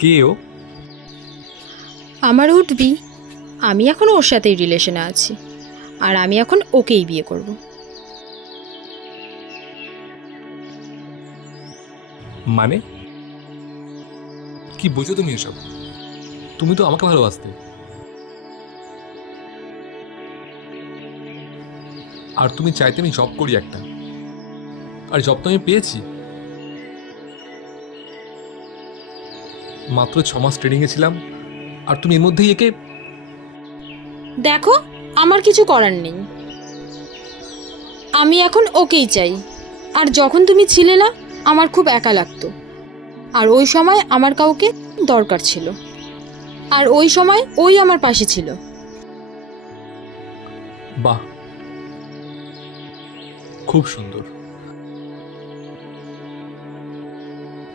কে ও আমার উঠবি। আমি এখন ওর সাথেই রিলেশনে আছি। আর আমি এখন ওকেই বিয়ে করব। মানে? কি বোঝো তুমি এসব? তুমি তো আমাকে ভালোবাসতে। আর তুমি চাইতে আমি জব করি একটা। আর জব তো আমি পেয়েছি। মাত্র ছ মাস ট্রেনিংয়ে ছিলাম। আর তুমি এর মধ্যেই একে দেখো আমার কিছু করার নেই। আমি এখন ওকেই চাই। আর যখন তুমি ছিলে না আমার খুব একা লাগতো। আর ওই সময় আমার কাউকে দরকার ছিল। আর ওই সময় ওই আমার পাশে ছিল। বাহ। খুব সুন্দর।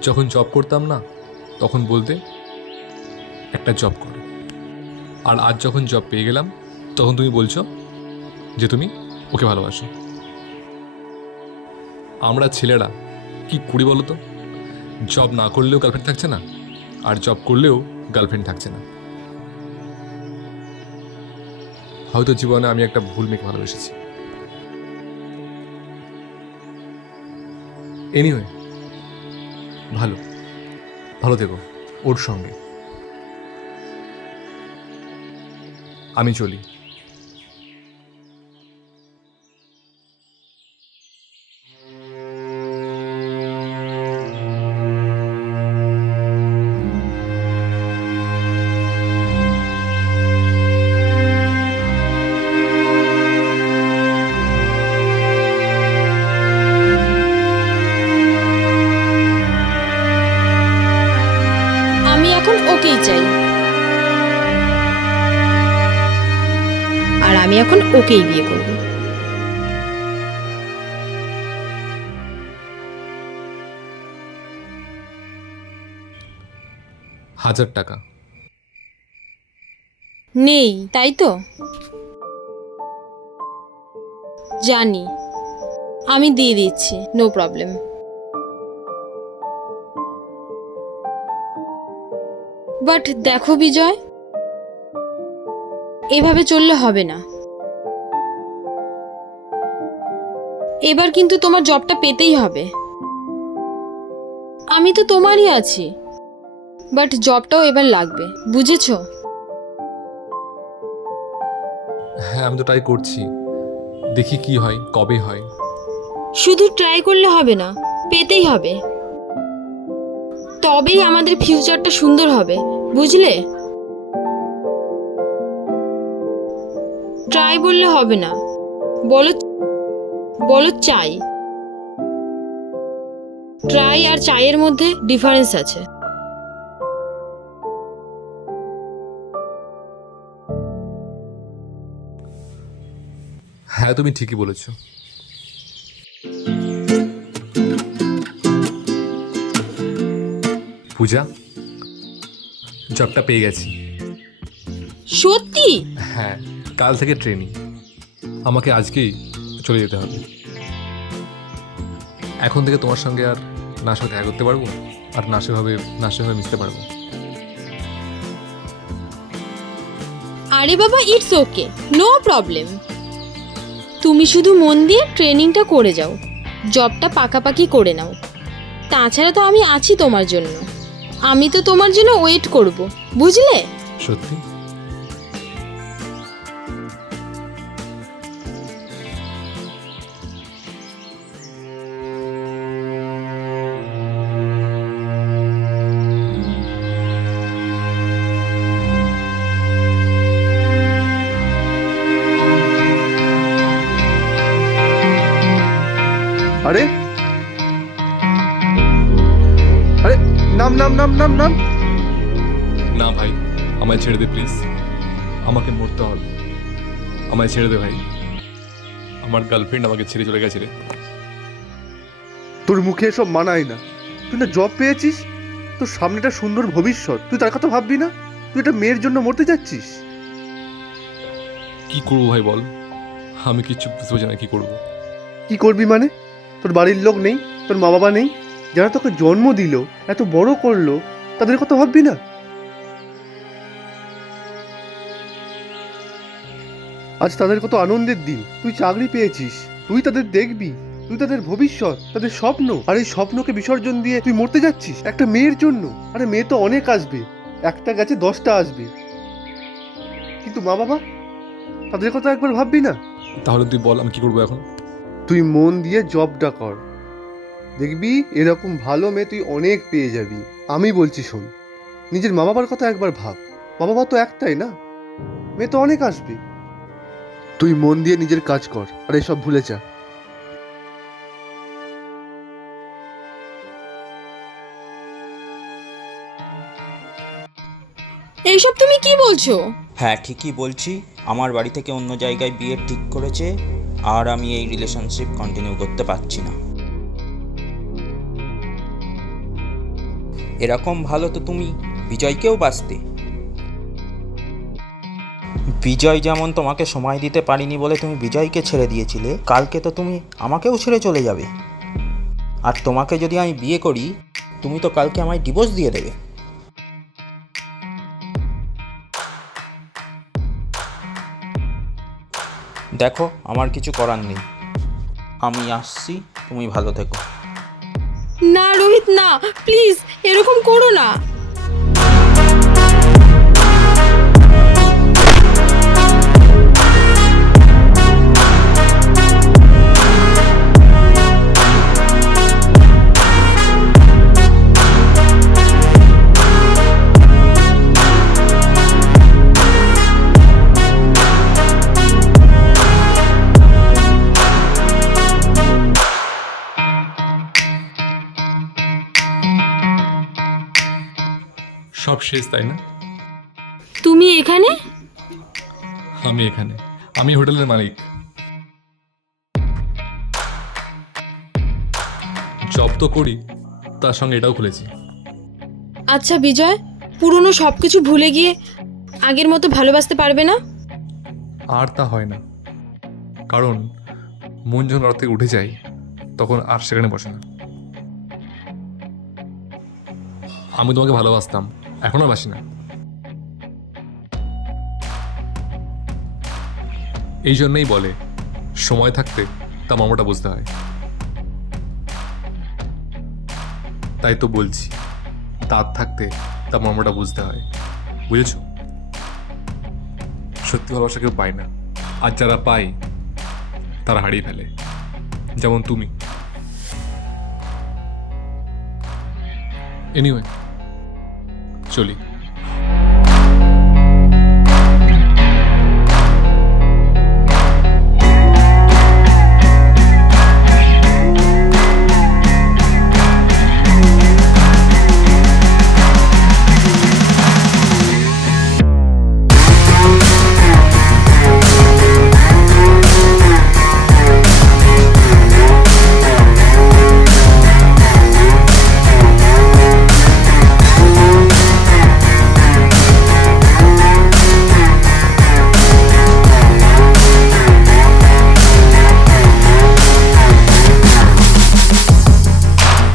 যখন জব করতাম না তখন বলতে, একটা জব করো। আর আজ যখন জব পেয়ে গেলাম, তখন তুমি বলছো যে তুমি ওকে ভালোবাসো। আমরা ছেলেরা, কি করি বলো তো? জব না করলেও গার্লফ্রেন্ড থাকছে না, আর জব করলেও গার্লফ্রেন্ড থাকছে না। হয়তো জীবনে আমি একটা ভুল মেয়েকে ভালোবেসেছি। এনিওয়ে ভালো। ভালো থেকো ওর সঙ্গে। আমি চলি। ওকেই চাই আর আমি এখন ওকেই বিয়ে করব। হাজার টাকা। নেই তাই তো? জানি। আমি দিয়ে দিচ্ছি নো প্রবলেম বাট দেখো বিজয় এভাবে চললে হবে না। এবার কিন্তু তোমার জবটা পেতেই হবে। আমি তো তোমারই আছি বাট জবটাও এবার লাগবে বুঝেছ? হ্যাঁ আমি তো ট্রাই করছি। দেখি কি হয় কবে হয়। শুধু ট্রাই করলে হবে না পেতেই হবে। তবেই আমাদের ফিউচারটা সুন্দর হবে, বুঝলে? ট্রাই বললে হবে না। বলো বলো চাই। ট্রাই আর চায়ের মধ্যে ডিফারেন্স আছে। হ্যাঁ তুমি ঠিকই বলেছ। পূজা জবটা পেয়ে গেছি। সত্যি? হ্যাঁ কাল থেকে ট্রেনিং আমাকে আজকেই চলে যেতে হবে। এখন থেকে তোমার সঙ্গে আর না সঙ্গে দেখা করতে পারব আর না সেভাবে না সেভাবে মিশতে পারব। আরে বাবা ইটস ওকে নো প্রবলেম তুমি শুধু মন দিয়ে ট্রেনিংটা করে যাও। জবটা পাকাপাকি করে নাও। তাছাড়া তো আমি আছি তোমার জন্য। আমি তো তোমার জন্য ওয়েট করব বুঝলে? সত্যি? আরে নাম নাম নাম নাম নাম। না ভাই আমায় ছেড়ে দে প্লিজ আমাকে মরতে হবে। আমায় ছেড়ে দে ভাই। আমার গার্লফ্রেন্ড আমাকে ছেড়ে চলে গেছে রে। তোর মুখে এসব মানায় না। তুই না জব পেয়েছিস? তোর সামনেটা সুন্দর ভবিষ্যৎ। তুই তার কথা ভাববি না? তুই এটা মেয়ের জন্য মরতে যাচ্ছিস? কি করব ভাই বল? আমি কিচ্ছু বুঝতে পারছি না কি করব। কি করবি মানে? তোর বাড়ির লোক নেই তোর মা বাবা নেই যারা তোকে জন্ম দিল এত বড় করল তাদের কথা ভাববি না? আজ তাদের কত আনন্দের দিন। তুই চাকরি পেয়েছিস তুই তাদের দেখবি তুই তাদের ভবিষ্যৎ তাদের স্বপ্ন। আর এই স্বপ্নকে বিসর্জন দিয়ে তুই মরতে যাচ্ছিস একটা মেয়ের জন্য। আরে মেয়ে তো অনেক আসবে একটা গেছে দশটা আসবে। কিন্তু মা বাবা তাদের কথা একবার ভাববি না? তাহলে তুই বল আমি কি করব এখন? তুই মন দিয়ে জবটা কর। দেখবি এরকম ভালো মেয়ে তুই অনেক পেয়ে যাবি। আমি বলছি শোন নিজের মা বাবার কথা একবার ভাব। মা বাবা তো একটাই না? মেয়ে তো অনেক আসবে। তুই মন দিয়ে নিজের কাজ কর আর এসব ভুলে যা। এইসব তুমি কি বলছো? হ্যাঁ ঠিকই বলছি। আমার বাড়ি থেকে অন্য জায়গায় বিয়ে ঠিক করেছে আর আমি এই রিলেশনশিপ কন্টিনিউ করতে পারছি না। এরকম ভালো তো তুমি, বিজয়কেও বাঁচতে। বিজয় যেমন তোমাকে সময় দিতে পারিনি বলে তুমি বিজয়কে ছেড়ে দিয়েছিলে, কালকে তো তুমি আমাকেও ছেড়ে চলে যাবে। আর তোমাকে যদি আমি বিয়ে করি, তুমি তো কালকে আমায় ডিভোর্স দিয়ে দেবে। দেখো, আমার কিছু করার নেই। আমি আসছি, তুমি ভালো থেকো। না রোহিত না প্লিজ এরকম করো না। সব শেষ তাই না? তুমি এখানে? আমি এখানে। আমি হোটেলের মালিক। জব তো করি তার সঙ্গে এটাও খুলেছি। আচ্ছা বিজয় পুরনো সব কিছু ভুলে গিয়ে আগের মতো ভালোবাসতে পারবে না? আর তা হয় না। কারণ মন যখন রথ থেকে উঠে যায় তখন আর সেখানে বসে না। আমি তোমাকে ভালোবাসতাম। এখনও বাসি না। এই জন্যই বলে, সময় থাকতে তা মামাটা বুঝতে হয়। তাই তো বলছি, দাঁত থাকতে তা মামাটা বুঝতে হয়। বুঝেছ? সত্যি ভালোবাসা কেউ পায় না। আর যারা পায়, তারা হারিয়ে ফেলে। যেমন তুমি। এনিওয়ে চলি